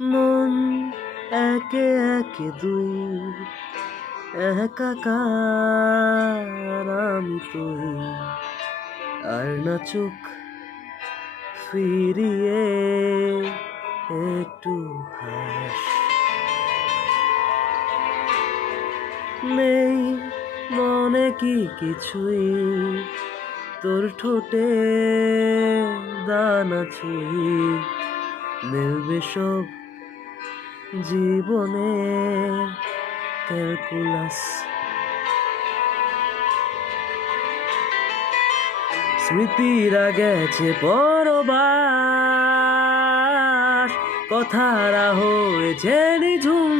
মন একে একে দুই, একাকার আমি তুই, আর না চোখ ফিরিয়ে একটু হাস। নেই মনে কি কিছুই, তোর ঠোঁটে দানা ছুঁই, মিলবে সব জীবনে ক্যালকুলাস। স্মৃতিরা গেছে পরবাস, কথারা হয়েছে নিঝুম,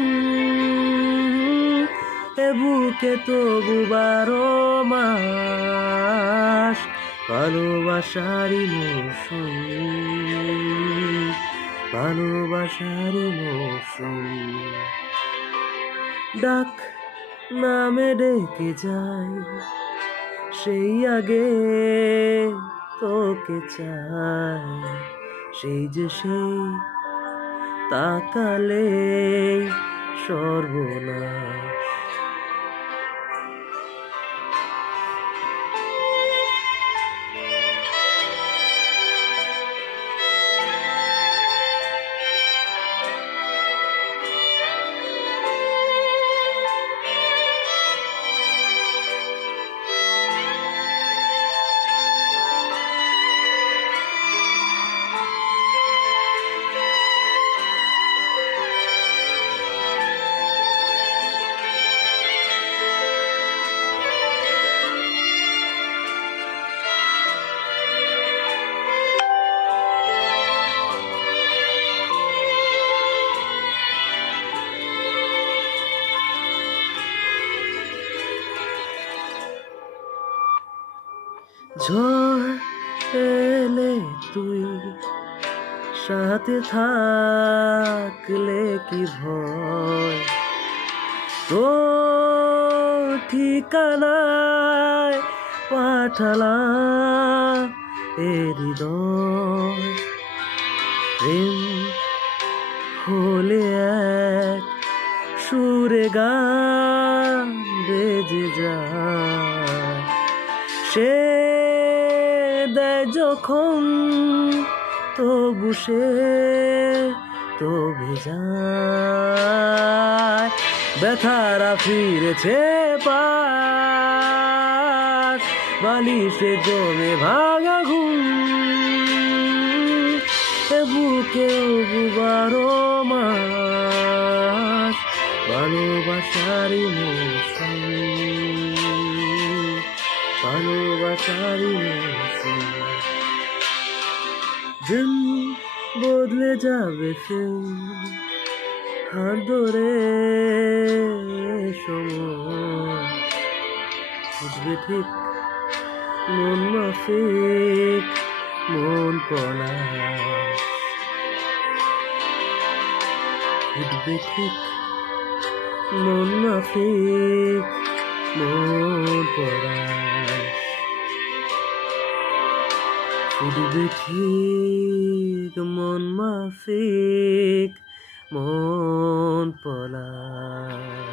এ বুকে তবু 12 মাস ভালোবাসারই মৌসুম, ভালোবাসারই মৌসুম। ডাক নামে ডেকে যায়, সেই আগে তোকে চাই, সেই যে সেই তাকালে সর্বনাশ। ঝড় এলে তুই সাথে থাকলে কি ভয়, তোর ঠিকানায় পাঠালাম এ হৃদয়। প্রেম হলে এক সুরে গান বেজে যায়, সে দেয় যখন তবু সে তো ভেজায়। ব্যথারা ফিরেছে পাশ, বালিশে জমে ভাঙা ঘুম, এ বুকেও 12 মাস ভালোবাসারই মৌসুম, ভালোবাসারই মৌসুম। দিন বদলে যাবে সেই হাত ধরে সময়, বুঝবে ঠিক মন মাফিক মন পলাশ, বুঝবে ঠিক মন মাফিক মন পলাশ, ফুটবে ঠিক মন মাফিক মন পলাশ।